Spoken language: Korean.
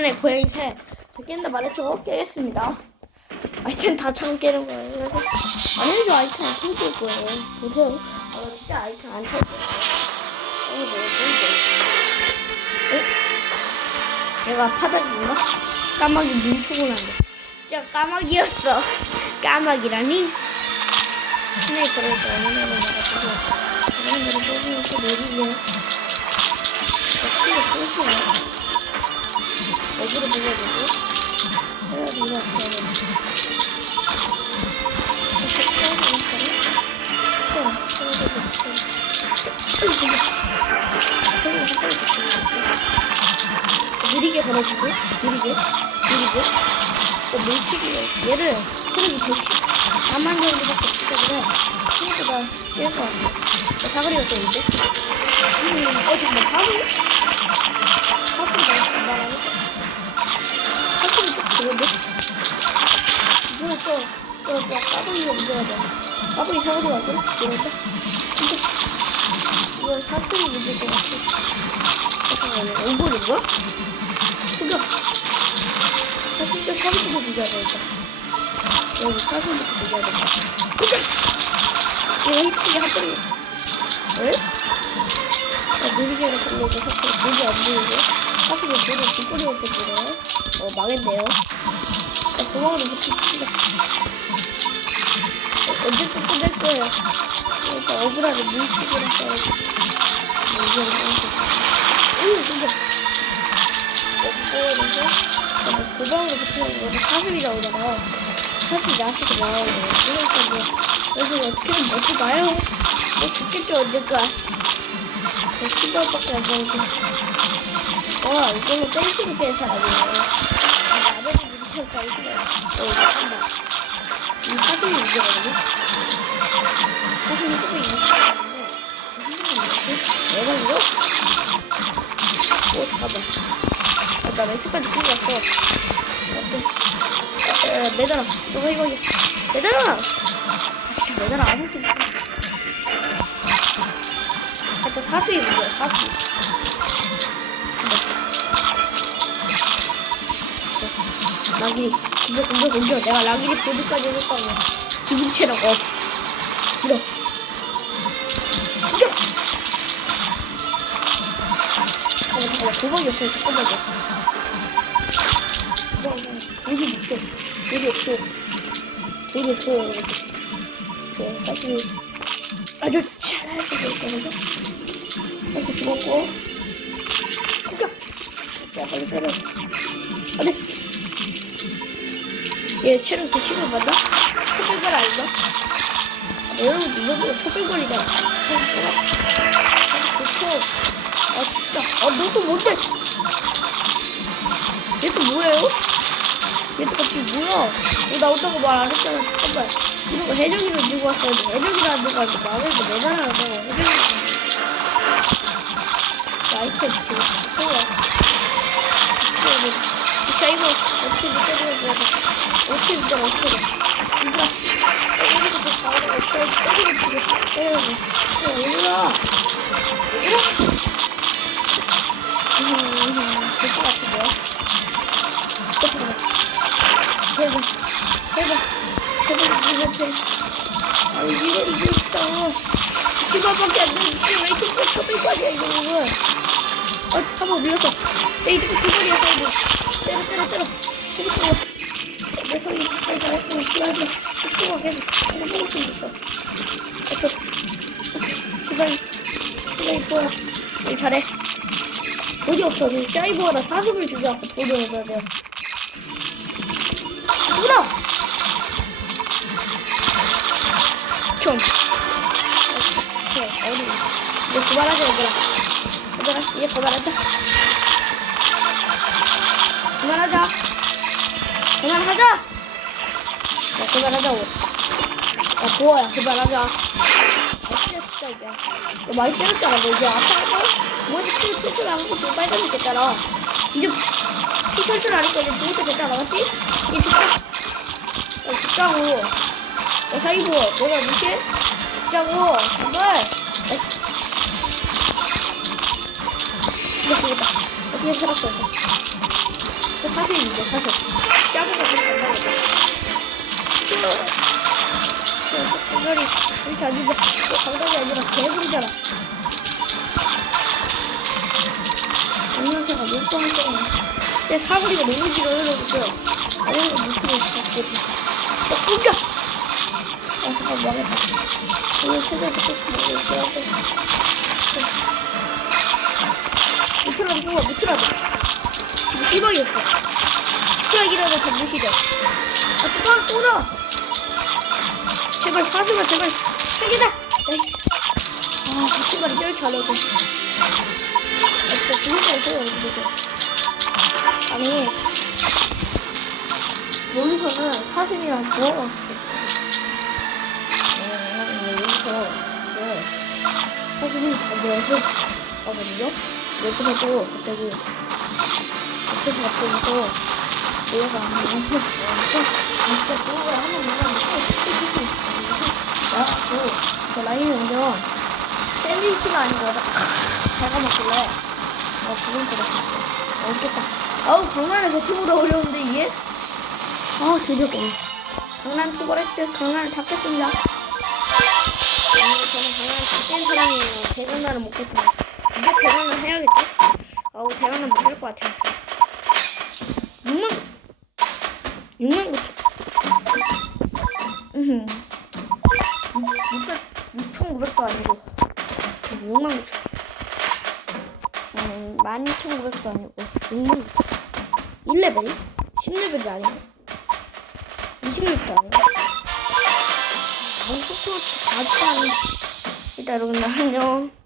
장난의 고양이 새. 저 깬다 말했죠? 깨겠습니다. 아이템 다 차고 깨는 거예요. 그래서 아니죠 아이템 안 차고 깰 거예요. 보세요. 아, 나 진짜 아이템 안 차고 깰 거예요. 어, 네, 보이죠? 어? 얘가 파닥인가? 까마귀 눈초고 난다. 진짜 까마귀였어. 까마귀라니? 스네이크를 또 얼마나 나가지고 이런 데를 뽑으면서 내리고 어떻게 뽑히나 어디로 뽑아주고 해야 되나 해야 되나 느리게 걸어주고 느리게 느리게 또 밀치기 얘를 체력이 114만 정도밖에 없기 때문에 생각보다 깰것 같아 사거리가 좀 있지? 음, 어 잠깐만 사거리? 사거리 사거리 좀 그런데? 뭐야 저 저 저 까불이가 문제가 돼 까불이 사거리가 좀 그런데? 근데 이거 사슬이 문제일 것 같아 잠깐만요 오버인가? 그거 나 진짜 사슴부터 죽여야 되겠다. 여기 사슴부터 죽여야 되겠다. 근데 얘가 히트이 한 번 에 해서 살려고 사슴 목이 안 보이고 볼을 뒷골이 없게 들어요. 어 망했네요. 나 도망을 못해 치다. 어, 언제 또 끝낼 거예요? 그러니까 억울하게 물치기를 이게 뭐지? 응 근데 어, 이거 뭐 고방으로 붙여는 거는 사슴이 나오잖아. 사슴이 나한테도 나오고. 그러니까 뭐, 여기 어떻게든 버텨봐요. 뭐 죽겠죠, 언젠가. 뭐, 신발밖에 안 나오고. 와, 이걸로 댄싱 뺀 사람이네. 나머지 미쳤다, 이거. 어, 잠깐만. 이 사슴이 문제거든요? 사슴이 조금 이상한데. 내가 이거? 오, 잠깐만. 아, 나 멕시까지 끼고 왔어. 어때? 에, 에, 매달아. 너가 이거. 매달아! 아, 진짜 매달아. 아무것도 못해. 하여튼 사수이 문제야, 사수. 라기리. 공격, 공격, 공격. 내가 라기리 보드까지 거야. 기분 체력 업. 밀어. 공격! 잠깐만, 잠깐만. 도박이 없어요. 잠깐만요. 여기 없어. 여기 없어. 여기 없어. 저 사실 아주 잘하고 있거 다시 죽었고. 공격! 자, 빨리 때려. 안 돼. 얘 체력 110을 맞나? 초백걸 아닌가? 아, 여러분, 이거 보고 초백걸이잖아. 좋죠. 아, 진짜. 아, 너도 뭔데? 얘 또 뭐예요? 얘 또 갑자기 뭐야? 너 나온다고 말 안 했잖아. 잠깐만. 이런 거 해적이를 들고 왔어야 돼. 들고 왔는데 마음에도 내놔라고. 해적이를. 자, 아이템 지금 뭐야? 자, 이거 어떻게 못해줘야 돼? 어떻게 진짜 어떻게 돼? 얘들아, 여기서 또 가오라. 어떻게 때리고 치고 때려야지. 자, 얘들아. 얘들아. 음, 질것 같은데요? 어, 잠깐만. 제발, 제발, 제발, 이거한 10원밖에 안 되는데, 왜 이렇게 아니야, 이거는. 아, 잠깐만, 밀렸어. 내 이거 두 번이야, 사이드. 때려, 때려, 때려. 때려, 때려. 내 손이 진짜 잘했으면 시간이 속도가 계속 하나 조금씩 있어. 아, 저, 시간이, 시간이 뭐야. 일 잘해. 어디 없어. 지금 사이버라 사슴을 죽여갖고 돈을 얻어야 돼요. 누구나! 좀. 이제 그만하자, 얘들아. 얘들아, 이제 그만하자. 그만하자. 그만하자! 야, 그만하자고. 야, 고아야, 그만하자. 아, 진짜 진짜 이제. 너 많이 때렸잖아. 너 이제 아파서 뭐지 피 출출 안 하고 지금 빨간색 됐잖아. 이제 피 출출 안 이제 죽을 때 됐잖아. 맞지? 이제 죽자. 야, 죽자고. 야, 사이버. 너가 무시해? 죽자고. 정말. 진짜 죽었다. 어떻게 살았어, 이거. 또 사슬인데 사슬 짜고가 좀 간다고 강렬이 이렇게 또 강렬이 아니라 개구리잖아 안녕하세요 몇 번을 때문에 제 사거리가 너무 길어요 못 들어 있었거든 어 끊겨 아 잠깐 망했다 오늘 최대 듣고 싶은데 이렇게 하 고 무트라도 뽑아 무트라도 지금 희망이었어. 식별기라도 잡으시죠. 아 뚜껑 또 나와. 제발 사슴아 제발. 에이씨. 아 사슴아리 이렇게 하려고. 아 진짜 죽을 뻔했어요 여러분들 아니. 여기서는 사슴이랑 구워가 있어. 어, 여기서 네. 사슴이 내서. 거거든요 또 갑자기 옆에서 갑자기 내가 안 나오고 진짜 한번 먹었는데 나도 그 라인이 오면 샌드위치가 아니고 제가 먹길래. 어 그건 들었었어 어겠다. 아우 강난의 배치보다 어려운데 이게 아 드디어 깼네 강난 초벌했듯 강난을 다 깼습니다. 오늘 저는 강난을 다 깬 사람이에요. 대강난을 못 깼지만 이제 대강난 해야겠죠 아우 대강난 못할 것 같아요 6만 6만 9천. 음 6,900도 아니고 6만 9천. 음 12,900도 아니고 6만 9천. 1레벨이? 10레벨이 아니고 20레벨도 아니고 너무 쑥쑥 가지 않은 일단 여러분들 안녕